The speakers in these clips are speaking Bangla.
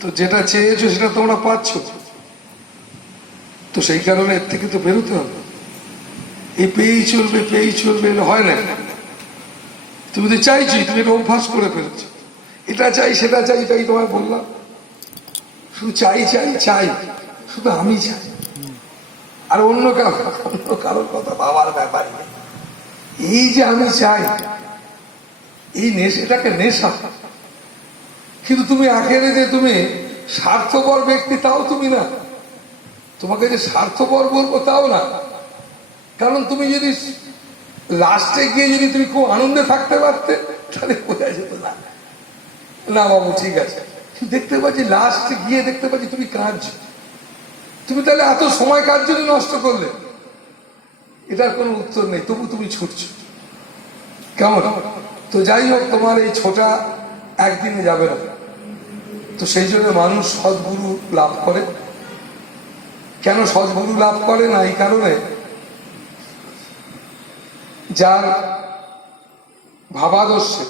তো যেটা চেয়েছো সেটা তোমরা পাচ্ছ, তো সেই কারণে এর থেকে তো বেরোতে হবে। এই পেয়েই চলবে এলে হয় না। তুমি তো চাইছি, তুমি এটা অভ্যাস করে ফেলেছো, এটা চাই সেটা চাই, তাই তোমায় বললাম শুধু চাই চাই চাই, শুধু আমি চাই, আর অন্য কারোর কথা ভাবার ব্যাপার নেই। এই যে আমি চাই, এই এটাকে নেশা। কিন্তু তুমি আখেরে যে তুমি স্বার্থপর ব্যক্তি তাও তুমি না, তোমাকে যে স্বার্থপর বলবো তাও না। কারণ তুমি যদি লাস্টে গিয়ে যদি তুমি খুব আনন্দে থাকতে পারতে তাহলে বোঝা যেত না, না বাবু ঠিক আছে। দেখতে পাচ্ছি লাস্টে গিয়ে দেখতে পাচ্ছি তুমি কাঁদছো, তুমি তাহলে এত সময় কার জন্য নষ্ট করলে? এটার কোনো উত্তর নেই, তবু তুমি ছুটছো। কেমন? তো যাই হোক, তোমার এই ছোটা একদিনে যাবে না। তো সেই জন্য মানুষ সদ্গুরু লাভ করে। কেন সদ্গুরু লাভ করে না? এই কারণে, যার ভাবাদর্শে,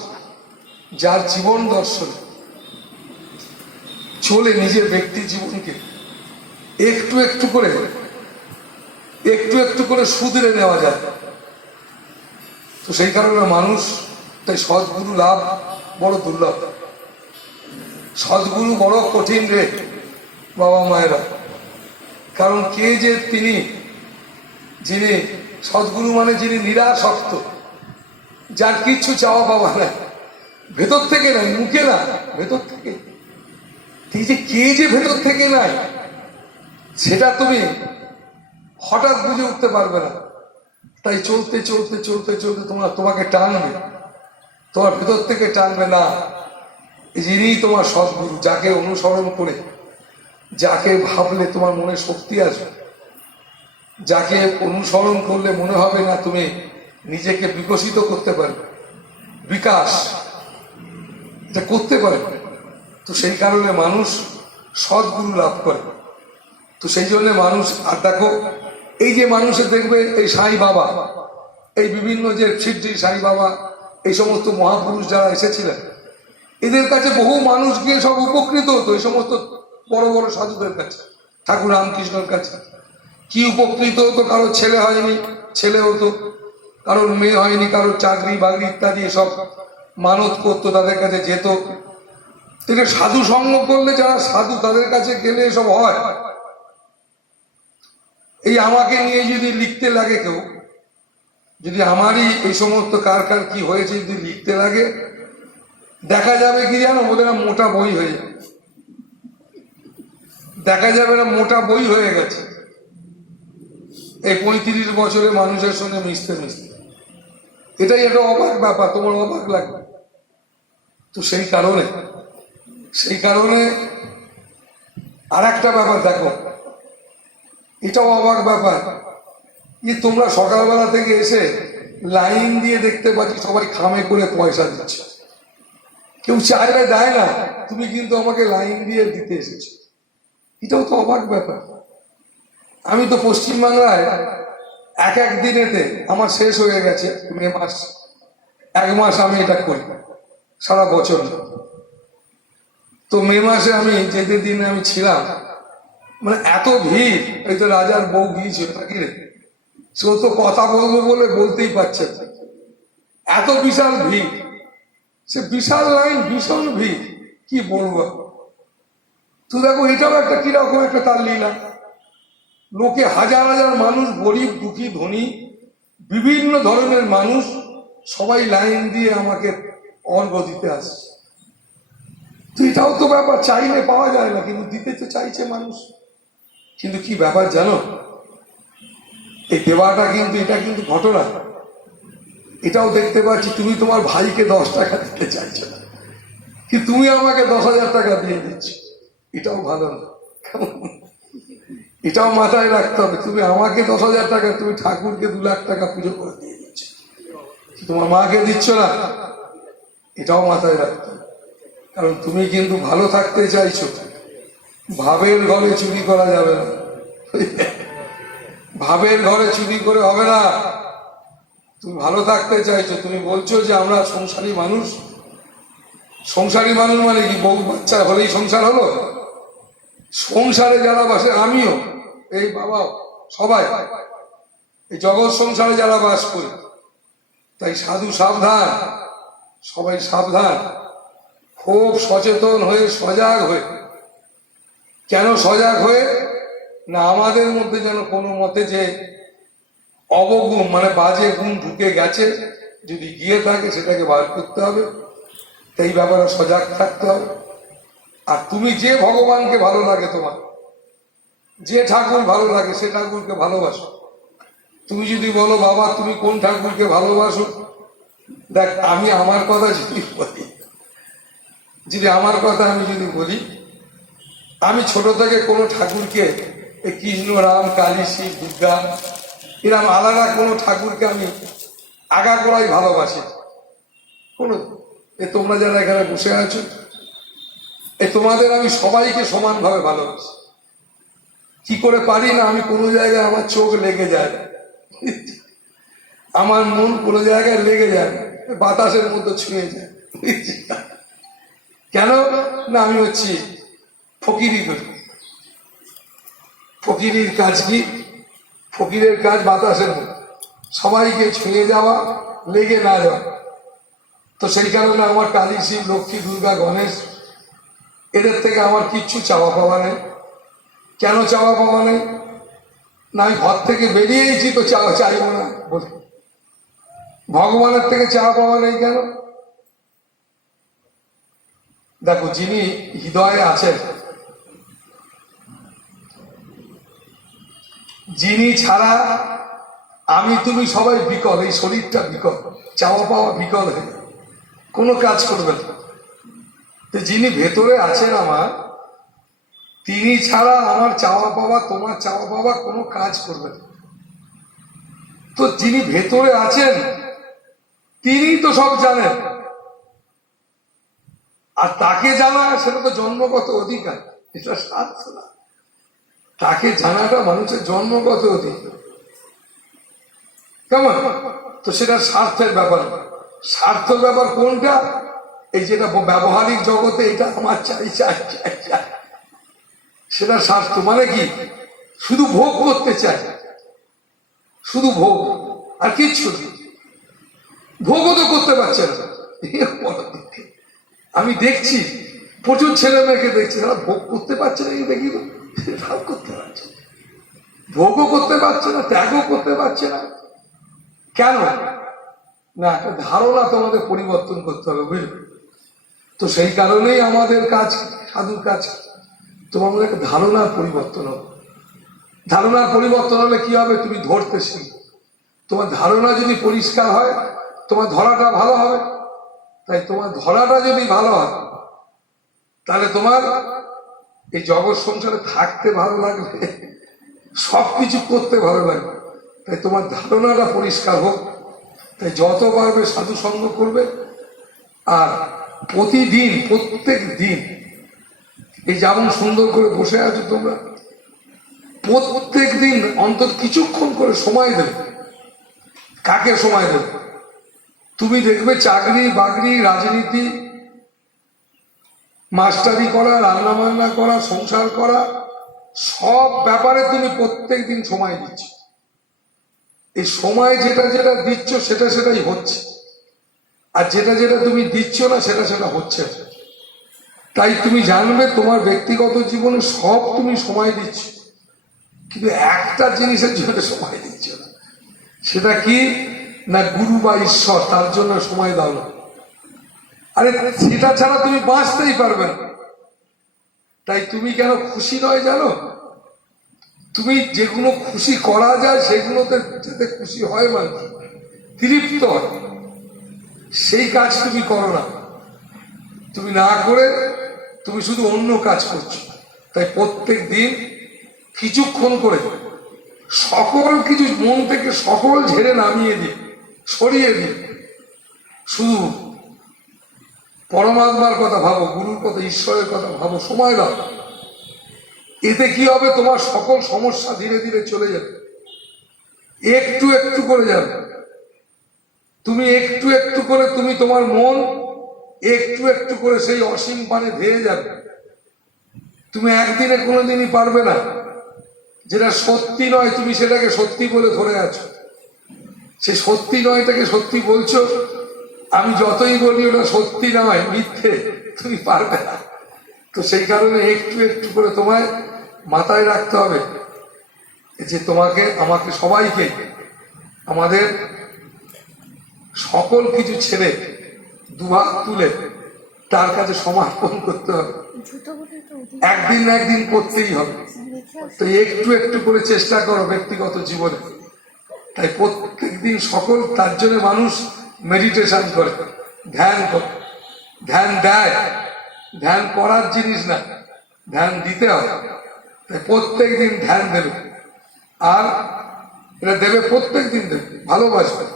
যার জীবন দর্শন চলে নিজের ব্যক্তি জীবনকে একটু একটু করে শুধরে নেওয়া যায়। তো সেই কারণে মানুষ, তাই সদ্গুরু লাভ বড় দুর্লভ। সদ্গুরু বড় কঠিন রে বাবা মায়েরা। কারণ কে যে তিনি, যিনি সদ্গুরু মানে যিনি নিরাসক্ত, যার কিচ্ছু চাওয়া পাওয়া নাই, ভেতর থেকে নাই, মুখে না, ভেতর থেকে। এই যে কে যে ভেতর থেকে নাই, সেটা তুমি হঠাৎ বুঝে উঠতে পারবে না। তাই চলতে তোমাকে টানবে, তোমার ভেতর থেকে টানবে না যিনি তোমার সদ্গুরু, যাকে অনুসরণ করে, যাকে ভাবলে তোমার মনে শক্তি আসবে, যাকে অনুসরণ করলে মনে হবে না তুমি নিজেকে বিকশিত করতে পারবে, বিকাশ এটা করতে পারবে। তো সেই কারণে মানুষ সদ্গুরু লাভ করে। তো সেই জন্য মানুষ, আর দেখো এই যে মানুষের দেখবে এই সাই বাবা, এই বিভিন্ন যে শিরডি সাই বাবা, এই সমস্ত মহাপুরুষ যারা এসেছিলেন, এদের কাছে বহু মানুষ গিয়ে সব উপকৃত হতো। এই সমস্ত বড় বড় সাধুদের কাছে, ঠাকুর রামকৃষ্ণের কাছে কি উপকৃত হতো? কারোর ছেলে হয়নি, ছেলে হতো, কারোর মেয়ে হয়নি, কারোর চাকরি বাকরি ইত্যাদি সব মানত করতো, তাদের কাছে যেত। এটা সাধু সঙ্গ করলে, যারা সাধু তাদের কাছে গেলে সব হয়। এই আমাকে নিয়ে যদি লিখতে লাগে কেউ, যদি আমারই এই সমস্ত কার কার কি হয়েছে যদি লিখতে লাগে, দেখা যাবে কি জানো, ওদের মোটা বই হয়ে যাবে, দেখা যাবে না মোটা বই হয়ে গেছে এই 35 বছরে মানুষের সঙ্গে মিশতে। এটাই একটা অবাক ব্যাপার, তোমার অবাক লাগবে। তো সেই কারণে আর একটা ব্যাপার দেখো, এটাও অবাক ব্যাপার, যে তোমরা সকালবেলা থেকে এসে লাইন দিয়ে দেখতে পাচ্ছি সবাই খামে করে পয়সা দিচ্ছে। কেউ চাইলে দেয় না, তুমি কিন্তু আমাকে লাইন দিয়ে দিতে এসেছো। এটাও তো অবাক ব্যাপার। আমি তো পশ্চিমবাংলায় এক দিনেতে আমার শেষ হয়ে গেছে মে মাস, 1 মাস আমি এটা করি সারা বছর। তো মে মাসে আমি যে দিন আমি ছিলাম, মানে এত ভিড়, এই তো রাজার বউ গিয়েছিল নাকি রে, সে তো কথা বলবো বলে বলতেই পারছে, এত বিশাল ভিড়, সে বিশাল লাইন, ভীষণ ভিড়, কি বলবো। তো দেখো এটাও একটা কিরকম একটা তার লীলা। লোকে হাজার হাজার মানুষ, গরিব দুঃখী ধনী বিভিন্ন ধরনের মানুষ, সবাই লাইন দিয়ে আমাকে অর্ঘ্য দিতে আসছে। তো এটাও তো ব্যাপার, চাইলে পাওয়া যায় না, কিন্তু দিতে তো চাইছে মানুষ। কিন্তু কি ব্যাপার জানো, এই দেওয়াটা কিন্তু, এটা কিন্তু ঘটনা। এটাও দেখতে পাচ্ছি, তুমি তোমার ভাইকে 10 টাকা দিতে চাইছো না, কি তুমি আমাকে 10,000 টাকা দিয়ে দিচ্ছ, এটাও ভালো না। এটাও মাথায় রাখতে হবে, তুমি আমাকে 10,000 টাকা, তুমি ঠাকুরকে 2 লাখ টাকা পুজো করে দিয়ে দিচ্ছ, তোমার মাকে দিচ্ছ না, এটাও মাথায় রাখতে হবে। কারণ তুমি কিন্তু ভালো থাকতে চাইছো, ভাবের ঘরে চুরি করা যাবে না, ভাবের ঘরে চুরি করে হবে না। তুমি ভালো থাকতে চাইছো, তুমি বলছো যে আমরা সংসারী মানুষ। সংসারী মানুষ মানে কি, বউ বাচ্চা হলেই সংসার হলো? সংসারে যারা বাসে, আমিও, এই বাবা, সবাই এই জগৎ সংসারে যারা বাস করি, তাই সাধু সাবধান, সবাই সাবধান, খুব সচেতন হয়ে সজাগ হয়ে। কেন সজাগ হয়ে? না আমাদের মধ্যে যেন কোনো মতে যে অবগুণ মানে বাজে গুণ ঢুকে গেছে, যদি গিয়ে থাকে সেটাকে বার করতে হবে, এই ব্যাপারে সজাগ থাকতে হবে। আর তুমি যে ভগবানকে ভালো লাগে, তোমার যে ঠাকুর ভালো লাগে সে ঠাকুরকে ভালোবাসো। তুমি যদি বলো বাবা তুমি কোন ঠাকুরকে ভালোবাসো, দেখ আমি আমার কথা যদি বলি, আমি যদি বলি, আমি ছোট থেকে কোনো ঠাকুরকে কৃষ্ণ রাম কালী শিব দুর্গা এরকম আলাদা কোনো ঠাকুরকে আমি আগাগোড়াই ভালোবাসি। কোনো তোমরা যারা এখানে বসে আছো, তোমাদের আমি সবাইকে সমানভাবে ভালোবাসি। কি করে পারি না, আমি কোনো জায়গায় আমার চোখ লেগে যায় না, আমার মন কোনো জায়গায় লেগে যায় না, বাতাসের মধ্যে ছুঁয়ে যায়। কেন না, আমি হচ্ছি ফকিরি করি। ফকিরির কাজ কি? ফকিরের কাজ বাতাসের মধ্যে সবাইকে ছুঁয়ে যাওয়া, লেগে না যাওয়া। তো সেই কারণে আমার কালী শিব লক্ষ্মী দুর্গা গণেশ এদের থেকে আমার কিচ্ছু চাওয়া পাওয়া নেই। কেন চাওয়া পাওয়া নেই? না আমি ঘর থেকে বেরিয়েছি তো চাইব না বলি। ভগবানের থেকে চাওয়া পাওয়া নেই কেন? দেখো যিনি হৃদয়ে আছেন, যিনি ছাড়া আমি তুমি সবাই বিকল, এই শরীরটা বিকল, চাওয়া পাওয়া বিকল হয়ে কোনো কাজ করবে না। তো যিনি ভেতরে আছেন আমার, তিনি ছাড়া আমার চাওয়া পাওয়া তোমার চাওয়া পাওয়া কোনো কাজ করবে না। তো যিনি ভেতরে আছেন তিনি তো সব জানেন, আর তাকে জানা সেটা তো জন্মগত অধিকার, এটা স্বার্থ না। তাকে জানাটা মানুষের জন্মগত অধিকার। কেমন? তো সেটা স্বার্থের ব্যাপার। স্বার্থ ব্যাপার কোনটা? এই যেটা ব্যবহারিক জগতে এটা আমার চাই চাই চাই চাই, সেটা স্বার্থ। মানে কি? শুধু ভোগ করতে চাই, শুধু ভোগ আর কিচ্ছু। ভোগও তো করতে পারছে না। আমি দেখছি প্রচুর ছেলে মেয়েকে দেখছি, তারা ভোগ করতে পারছে না, দেখি তো তাও করতে পারছে, ভোগও করতে পারছে না, ত্যাগও করতে পারছে না। কেন না? একটা ধারণা তোমাদের পরিবর্তন করতে হবে, বুঝলে? তো সেই কারণেই আমাদের কাজ, সাধুর কাজ, তোমাদের একটা ধারণার পরিবর্তন হবে। ধারণার পরিবর্তন হলে কি হবে? তুমি ধরতে শিখবে। তোমার ধারণা যদি পরিষ্কার হয়, তোমার ধরাটা ভালো হবে। তাই তোমার ধরাটা যদি ভালো হয়, তাহলে তোমার এই জগৎ সংসারে থাকতে ভালো লাগবে, সবকিছু করতে ভালো লাগবে। তাই তোমার ধারণাটা পরিষ্কার হোক। তাই যত পারবে সাধু সঙ্গ করবে। আর প্রতিদিন, প্রত্যেক দিন, এই যেমন সুন্দর করে বসে আছো তোমরা, প্রত্যেক দিন অন্তত কিছুক্ষণ করে সময় দেবে। কাকে সময় দেবে? তুমি দেখবে চাকরি বাকরি, রাজনীতি, মাস্টারি করা, রান্না বান্না করা, সংসার করা, সব ব্যাপারে তুমি প্রত্যেক দিন সময় দিচ্ছ। এই সময় যেটা যেটা দিচ্ছ সেটা সেটাই হচ্ছে, আর যেটা যেটা তুমি দিচ্ছ না সেটা সেটা হচ্ছে। তাই তুমি জানবে তোমার ব্যক্তিগত জীবনে সব তুমি সময় দিচ্ছ, কিন্তু একটা জিনিসের জন্য সময় দিচ্ছ না। সেটা কি না? গুরু বা ঈশ্বর, তার জন্য সময় দাও না। আরে সেটা ছাড়া তুমি বাঁচতেই পারবে না। তাই তুমি কেন খুশি নয় জানো? তুমি যেগুলো খুশি করা যায় সেগুলোতে যাতে খুশি হয়, মানুষ তৃপ্ত হয়, সেই কাজ তুমি করো না। তুমি না করে তুমি শুধু অন্য কাজ করছো। তাই প্রত্যেক দিন কিছুক্ষণ করে সকল কিছু মন থেকে সকল ঝেড়ে নামিয়ে দিই, সরিয়ে দিই, শুধু পরমাত্মার কথা ভাবো, গুরুর কথা, ঈশ্বরের কথা ভাবো, সময় দাও। এতে কি হবে? তোমার সকল সমস্যা ধীরে ধীরে চলে যাবে, একটু একটু করে যাবে। তুমি একটু একটু করে, তুমি তোমার মন একটু একটু করে সেই অসীম পানে ধেয়ে যাবে। তুমি একদিনে কোনোদিনই পারবে না। যেটা সত্যি নয় তুমি সেটাকে সত্যি বলে ধরে আছো, সে সত্যি নয়টাকে সত্যি বলছো। আমি যতই বলি ওটা সত্যি নয়, মিথ্যে, তুমি পারবে না। তো সেই কারণে একটু একটু করে তোমায় মাথায় রাখতে হবে যে তোমাকে, আমাকে, সবাইকে আমাদের সকল কিছু ছেড়ে দুহাত তুলে তার কাছে সমর্পণ করতে হবে। একদিন না একদিন করতেই হবে। তো একটু একটু করে চেষ্টা করো ব্যক্তিগত জীবনে। তাই প্রত্যেক দিন সকল, তার জন্য মানুষ মেডিটেশন করে, ধ্যান করে, ধ্যান দেয়। ধ্যান করার জিনিস না, ধ্যান দিতে হবে। তাই প্রত্যেক দিন ধ্যান দেবে, আর এটা দেবে, প্রত্যেক দিন দেবে, ভালোবাসবে।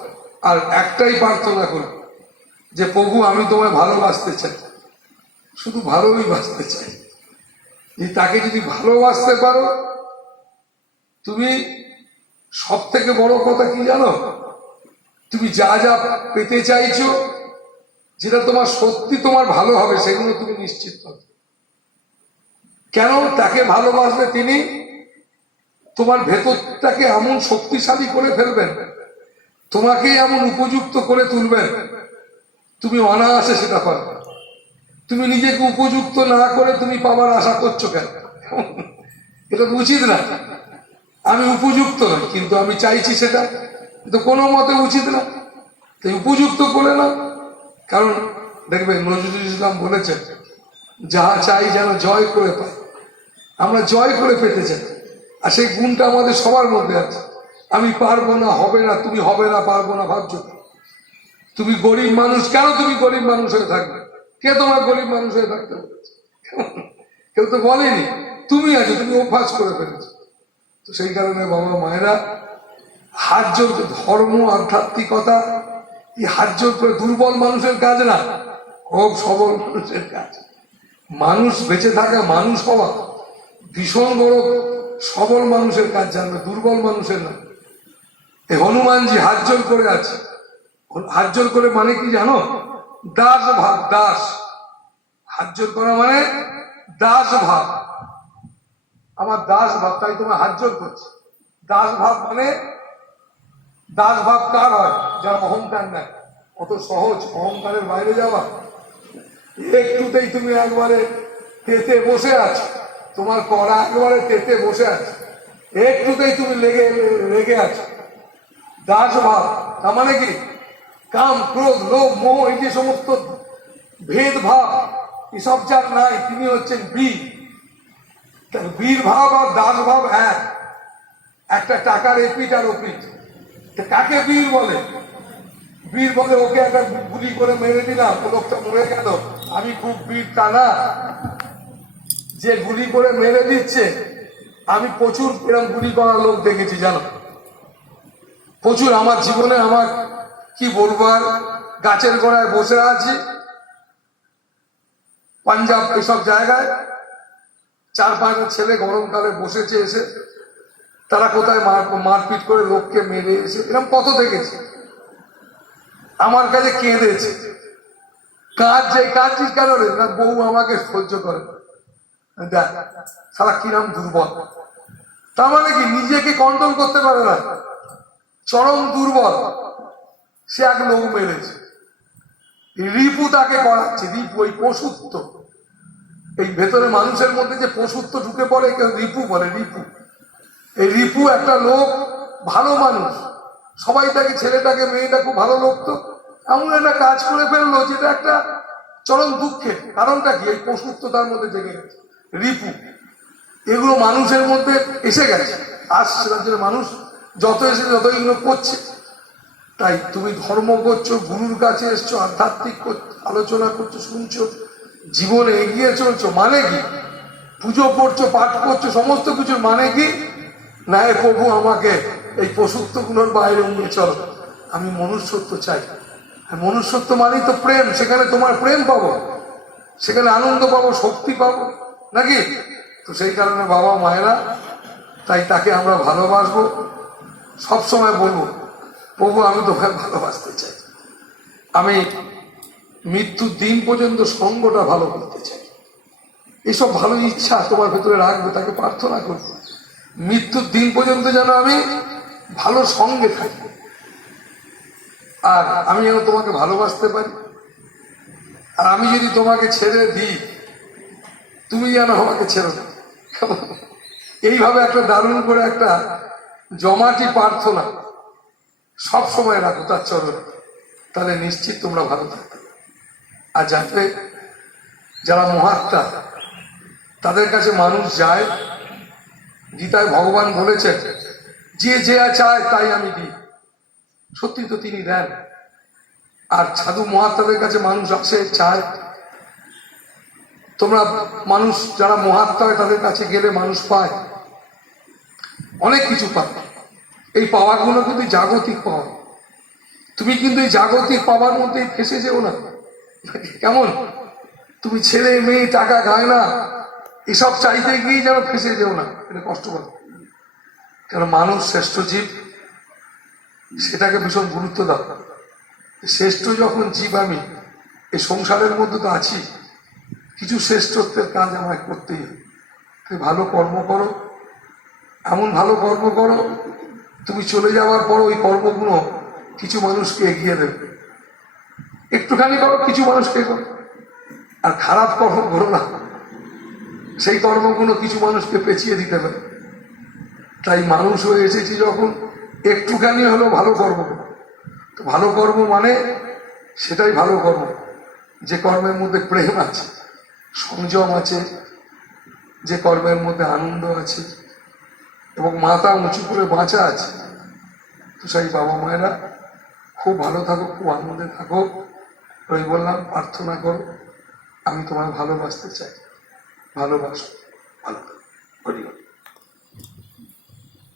আর একটাই প্রার্থনা করবে যে প্রভু আমি তোমায় ভালোবাসতে চাই, শুধু ভালোই বাসতে চাই। তাকে যদি ভালোবাসতে পারো, তুমি সব থেকে বড় কথা কি জানো, তুমি যা যা পেতে চাইছো, যেটা তোমার সত্যি তোমার ভালো হবে, সেগুলো তুমি নিশ্চিত পাবে। কেন? তাকে ভালোবাসবে, তিনি তোমার ভেতরটাকে এমন শক্তিশালী করে ফেলবেন, তোমাকে এমন উপযুক্ত করে তুলবেন, তুমি অনায়াসে সেটা পারবে। তুমি নিজেকে উপযুক্ত না করে তুমি পাবার আশা করছো কেন? এটা উচিত না। আমি উপযুক্ত নই, কিন্তু আমি চাইছি, সেটা কিন্তু কোনো মতে উচিত না। তাই উপযুক্ত করে না। কারণ দেখবে নজরুল ইসলাম বলেছেন, যাহা চাই যেন জয় করে পাই। আমরা জয় করে পেতে চাই, আর সেই গুণটা আমাদের সবার মধ্যে আছে। আমি পারবো না, হবে না, তুমি হবে না, পারবো না ভাবছো। তুমি গরিব মানুষ, কেন তুমি গরিব মানুষ হয়ে থাকবে? কে তোমার গরিব মানুষ হয়ে থাকতে বলেছে? কেউ তো বলেনি। তুমি আছো, তুমি অভ্যাস করে ফেলেছো। তো সেই কারণে বাবা মায়েরা, হাত জোর, ধর্ম, আধ্যাত্মিকতা, এই হাত জোর করে দুর্বল মানুষের কাজ না, খুব সবল মানুষের কাজ। মানুষ বেঁচে থাকা, মানুষ হওয়া ভীষণ বড় সবল মানুষের কাজ, জানবে, দুর্বল মানুষের না। এই হনুমানজি হাত জোর করে আছে। হাত জোর করে মানে কি জানো? দাস ভাব, দাস। হাত জোর করা মানে দাস ভাব। আমার দাস ভাব, তাই তোমার হাত জোর করছে। দাস ভাব মানে, দাস ভাব কার হয়? যার অহংকার নাই। কত সহজ অহংকারের বাইরে যাওয়া। একটুতেই তুমি একবারে তেতে বসে আছো, তোমার কড়া একবারে তেতে বসে আছে, একটুতেই তুমি লেগে আছো। দাস ভাব তার মানে কি? কাম, ক্রোধ, লোভ, মোহ, এই যে সমস্ত ভেদভাব, এসব যার নাই, তিনি হচ্ছেন বীর। বীর ভাব আর দাস ভাব এক, একটা টাকার এপিট আর ওপিট। কাকে বীর বলে? বীর বলে ওকে একটা গুলি করে মেরে দিলাম, লোকটা মরে গেল, আমি খুব বীর, তা না। যে গুলি করে মেরে দিচ্ছে, আমি প্রচুর এরকম গুলি করার লোক দেখেছি, জানো, প্রচুর। আমার জীবনে, আমার কি বলবো আর, গাছের গোড়ায় বসে আছি পাঞ্জাব, এসব জায়গায় 4-5টা ছেলে গরমকালে বসেছে, এসে তারা কোথায় মারপিট করে লোককে মেরে এসে, এরকম কত দেখেছি। আমার কাছে কেঁদেছে, কাঁদছিস কেন রে? না, বউ আমাকে সহ্য করে। দেখ সারা কিরাম দুর্বল। তার মানে কি? নিজেকে কন্ট্রোল করতে পারে না, চরম দুর্বল। সে এক লোক মেরেছে, রিপু তাকে করাচ্ছে। রিপু, ওই পশুত্ব, এই ভেতরে মানুষের মধ্যে যে পশুত্ব ঢুকে পড়ে, কেউ রিপু বলে। রিপু, এই রিপু একটা লোক, ভালো মানুষ, সবাই তাকে, ছেলেটাকে, মেয়েটা খুব ভালো লোক, তো এমন একটা কাজ করে ফেললো যেটা একটা চরম দুঃখের। কারণটা কি? এই পশুত্ব তার মধ্যে জেগে গেছে, রিপু। এগুলো মানুষের মধ্যে এসে গেছে, আসছে। তার জন্য মানুষ যত এসে যত এগুলো করছে। তাই তুমি ধর্ম করছো, গুরুর কাছে এসছো, আধ্যাত্মিক আলোচনা করছো, শুনছো, জীবনে এগিয়ে চলছো, মানে কি? পুজো করছো, পাঠ করছো, সমস্ত কিছুর মানে কি? না, প্রভু আমাকে এই পশুত্বগুলোর বাইরে নিয়ে চলো, আমি মনুষ্যত্ব চাই। মনুষ্যত্ব মানেই তো প্রেম। সেখানে তোমার প্রেম পাবো, সেখানে আনন্দ পাবো, শক্তি পাবো, নাকি? তো সেই কারণে বাবা মায়েরা, তাই তাকে আমরা ভালোবাসবো। সবসময় বলবো, প্রভু আমি তোমায় ভালোবাসতে চাই, আমি মৃত্যুর দিন পর্যন্ত সঙ্গটা ভালো করতে চাই। এইসব ভালো ইচ্ছা তোমার ভেতরে রাখবে, তাকে প্রার্থনা করবে মৃত্যুর দিন পর্যন্ত যেন আমি ভালো সঙ্গে থাকি, আর আমি যেন তোমাকে ভালোবাসতে পারি, আর আমি যদি তোমাকে ছেড়ে দিই তুমি যেন আমাকে ছেড়ে দাও। এইভাবে একটা দারুণ করে একটা জমাটি প্রার্থনা সব সময় রাখো তার চরণে, তাহলে নিশ্চিত তোমরা ভালো থাকবে। আর যাতে যারা মহাত্মা তাদের কাছে মানুষ যায়, গীতায় ভগবান বলেছেন যে যে চায় তাই আমি দিই, সত্যি তো তিনি দেন। আর সাধু মহাত্মাদের কাছে মানুষ আসে চায়, তোমরা মানুষ যারা মহাত্মা হয় তাদের কাছে গেলে মানুষ পায়, অনেক কিছু পায়। এই পাওয়াগুলো কিন্তু জাগতিক পাওয়া, তুমি কিন্তু এই জাগতিক পাওয়ার মধ্যেই ফেসে যেও না। কেমন তুমি ছেলে মেয়ে টাকা গয়না এসব চাইতে গিয়ে যেন ফেসে যেও না, এটা কষ্টকর। কারণ মানুষ শ্রেষ্ঠ জীব, সেটাকে ভীষণ গুরুত্ব দাও। শ্রেষ্ঠ যখন জীব আমি এই সংসারের মধ্যে তো আছি, কিছু শ্রেষ্ঠত্বের কাজ আমায় করতেই হবে। ভালো কর্ম করো, এমন ভালো কর্ম করো তুমি চলে যাওয়ার পর ওই কর্মগুলো কিছু মানুষকে এগিয়ে দেবে। একটুখানি করো, কিছু মানুষকে করো। আর খারাপ কর্ম করো না, সেই কর্মগুলো কিছু মানুষকে পেঁচিয়ে দিতে পারে। তাই মানুষ হয়ে এসেছি যখন, একটুখানি হলো ভালো কর্ম করো। তো ভালো কর্ম মানে সেটাই ভালো কর্ম যে কর্মের মধ্যে প্রেম আছে, সংযম আছে, যে কর্মের মধ্যে আনন্দ আছে এবং মাথা উঁচু করে বাঁচা আছে। তো সেই বাবা মায়েরা খুব ভালো থাকো, খুব আনন্দে থাকো। ওই বললাম প্রার্থনা করো, আমি তোমায় ভালোবাসতে চাই, ভালোবাসো, ভালো থাকো।